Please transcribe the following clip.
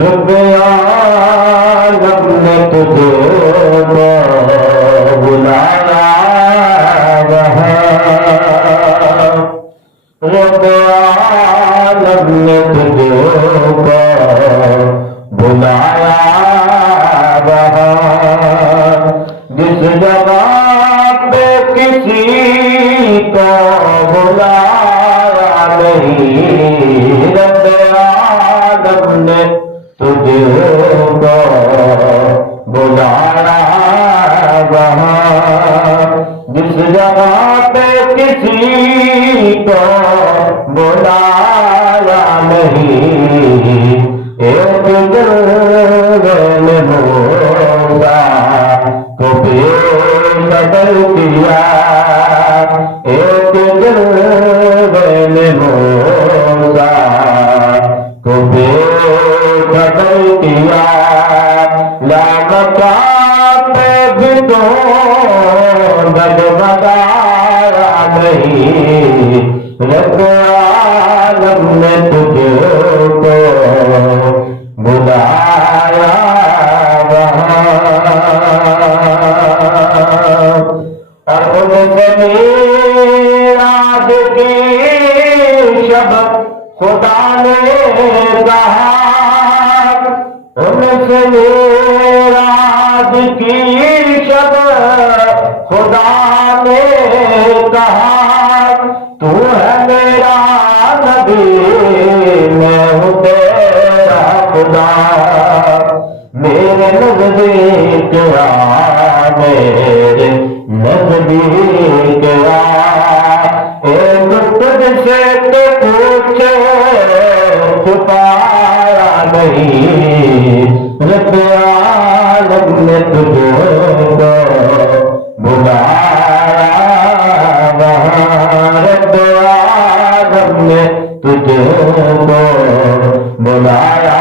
رب عالم نے تجھے بلایا وہاں، رب عالم نے تجھے بلایا وہاں، جس جگہ پہ کسی کو بلایا نہیں، رب عالم نے تجھے بلایا وہاں، جس جگہ پہ کسی کو بلایا نہیں، ایک دل میں موسیٰ کو بے قدر کیا، ایک دل میں موسیٰ کو بے قدر کیا، لامکہ پہ بھی تو ڈگمگایا نہیں، رب عالم نے تجھے بلایا وہاں، اور ان سے میراج کی شب خدا نے کہا، ان سے میراج کی شب خدا نے کہا، تو ہے میرا نبی میں ہوں تیرا خدا، میرے نزدیک آ، میرے نزدیک آ، ایک تجھ سے تو پوچھے چھپایا نہیں، رب عالم نے تجھے بلایا وہاں، رب عالم نے تجھے بلایا